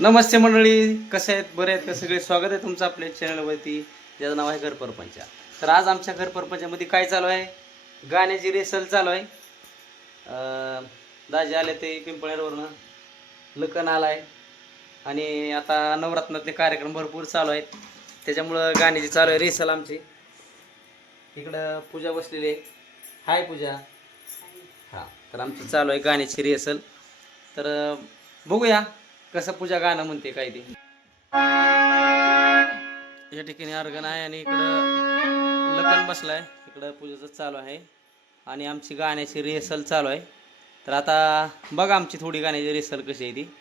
नमस्ते मंडळी कसे आहेत? बरे आहेत का? सगळे स्वागत आहे तुमचं आपल्या चॅनलवरती ज्याचं नाव आहे घर परपंचा तर आज आमच्या घर परपंचामध्ये काय चालू आहे? गाण्याची रेसल चालू आहे. दाजे दाजी आले ते पिंपळेरवरनं लकन आला आहे आणि आता नवरात्रातले कार्यक्रम भरपूर चालू आहेत. त्याच्यामुळं गाण्याची चालू आहे रेसल आमची. इकडं पूजा बसलेली आहे. हाय पूजा. हां तर आमची चालू आहे गाण्याची रिहर्सल तर बघूया. कसं पूजा गाणं म्हणते काय ते? या ठिकाणी अर्गण आहे आणि इकडं लखन बसलाय. इकडं पूजेचं चालू आहे. आणि आमची गाण्याची रिहर्सल चालू आहे. तर आता बघा आमची थोडी गाण्याची रिहर्सल कशी आहे ती.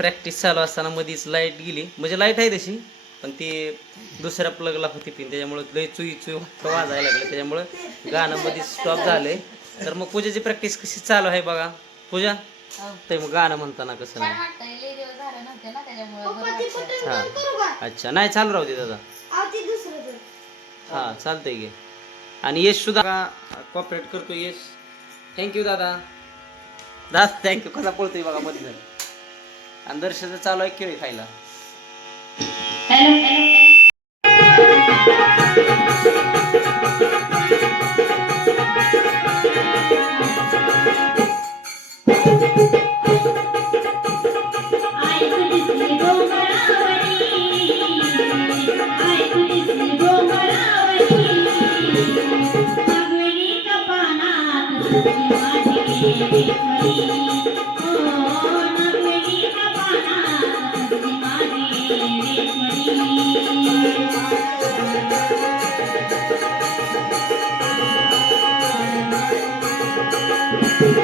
प्रॅक्टिस चालू असताना मधीच लाइट गेली. म्हणजे लाइट आहे तशी पण ती दुसऱ्या प्लगला होती पिन त्याच्यामुळे लय चुई चुई वाजायला लागलं. त्याच्यामुळं गाणं मध्ये स्टॉप झालंय. तर मग पूजेची प्रॅक्टिस कशी चालू आहे बघा. पूजा? ते मग गाणं म्हणताना कसं नाही. हा. अच्छा. नाही चालू राहू दे दादा. हा चालतंय की. आणि यश सुद्धा कॉपरेट करतो यश. थँक्यू दादा. दादा थँक्यू कसा पळतोय बघा मध्ये झालं आणि दर्शन चालू आहे केळी खायला. आई तुझी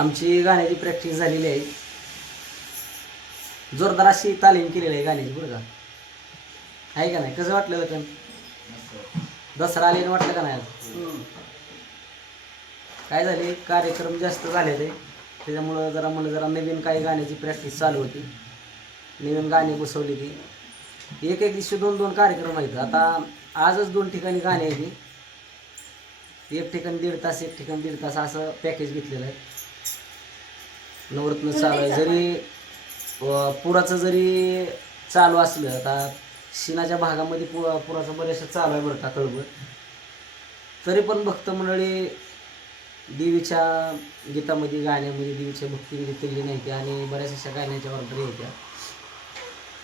आमची गाण्याची प्रॅक्टिस झालेली आहे. जोरदार अशी तालीम केलेली आहे गाण्याची बरं का. आहे का नाही? कसं वाटलं होतं दसरा आले वाटलं का नाही आज? काय झाले? कार्यक्रम जास्त झाले ते. त्याच्यामुळं जरा मला जरा नवीन काही गाण्याची प्रॅक्टिस चालू होती. नवीन गाणी बसवली ती. एक एक दिवशी दोन दोन कार्यक्रम आहेत. आता आजच दोन ठिकाणी गाणी आहे मी एक ठिकाणी दीड तास एक ठिकाणी दीड तास असं पॅकेज घेतलेलं आहे. नवरत्न चालू आहे. जरी पुराचं जरी चालू असलं आता शिनाच्या भागामध्ये पु पुराचं बरेचसं चालू आहे बरं का कळबं तरी पण भक्त मंडळी देवीच्या गीतामध्ये गाण्यामध्ये देवीच्या भक्तीमध्ये केली नाही ती आणि बऱ्याच अशा गाण्याच्या ऑर्डरी होत्या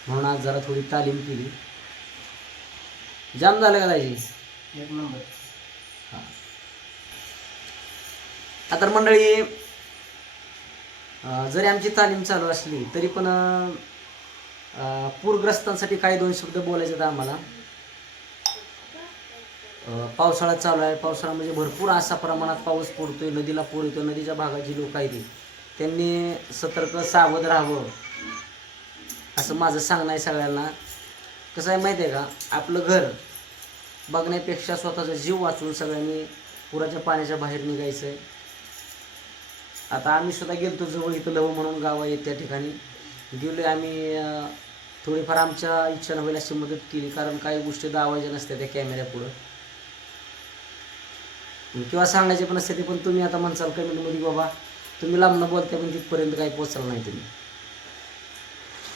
म्हणून आज जरा थोडी तालीम केली. जाम झालं का दाजी? एक नंबर. हा. आता मंडळी जरी आमची तालीम चालू असली तरी पण पूरग्रस्तांसाठी काही दोन शब्द बोलायचे आहेत आम्हाला. पावसाळा चालू आहे. पावसाळा म्हणजे भरपूर असा प्रमाणात पाऊस पडतोय नदीला पूर येतो नदीच्या भागाची लोक आहेत ती, त्यांनी सतर्क सावध राहावं. असं माझं सांगणं आहे सगळ्यांना. कसं आहे माहिती आहे का? आपलं घर बघण्यापेक्षा स्वतःचा जीव वाचून सगळ्यांनी पुराच्या पाण्याच्या बाहेर निघायचं आहे आता आम्ही सुद्धा गेलतो जवळ इथं लव म्हणून गाव आहे त्या ठिकाणी. गेलो आम्ही थोडीफार आमच्या इच्छा होईल अशी मदत केली कारण काही गोष्टी दावायच्या नसत्या त्या कॅमेऱ्यापुढं किंवा सांगायचे पण असते ते पण तुम्ही आता म्हणसाल कमेंटमध्ये बाबा तुम्ही लांबनं बोलताय पण तिथपर्यंत काही पोचाल नाही तुम्ही.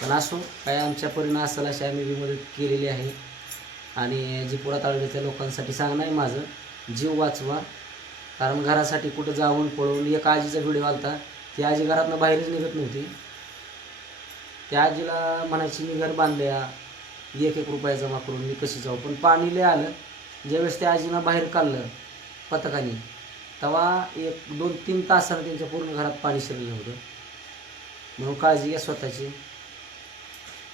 पण असो काय आमच्या परिणाम असेल अशी आम्ही बी मदत केलेली आहे. आणि जीपुरा तालुक्याच्या लोकांसाठी सांगणं आहे माझं जीव वाचवा कारण घरासाठी कुठं जाऊन पळून एक आजीचा व्हिडिओ आलता. ती आजी घरातनं बाहेरच निघत नव्हती. त्या आजीला म्हणायची मी घर बांधल्या. एक एक रुपया जमा करून मी कशी जाऊ? पण पाणी लय आलं. ज्यावेळेस त्या आजीनं बाहेर काढलं पथकाने तेव्हा एक दोन तीन तासानं त्यांच्या पूर्ण घरात पाणी शिरलं होतं. म्हणून काळजी घ्या स्वतःची.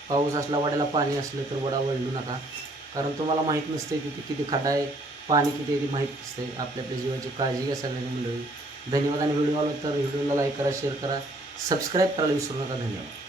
पाऊस असला वड्याला पाणी असलं तर वडा वळलू नका. कारण तुम्हाला माहीत नसते की ते किती खड्डा आहे. पाणी किती ते माहीत असते आपल्या आपल्या जीवाची काळजी घ्या सगळ्यांनी मंडळी धन्यवाद आणि व्हिडिओ आला तर व्हिडिओला लाईक करा शेअर करा. सबस्क्राईब करायला विसरू नका. धन्यवाद.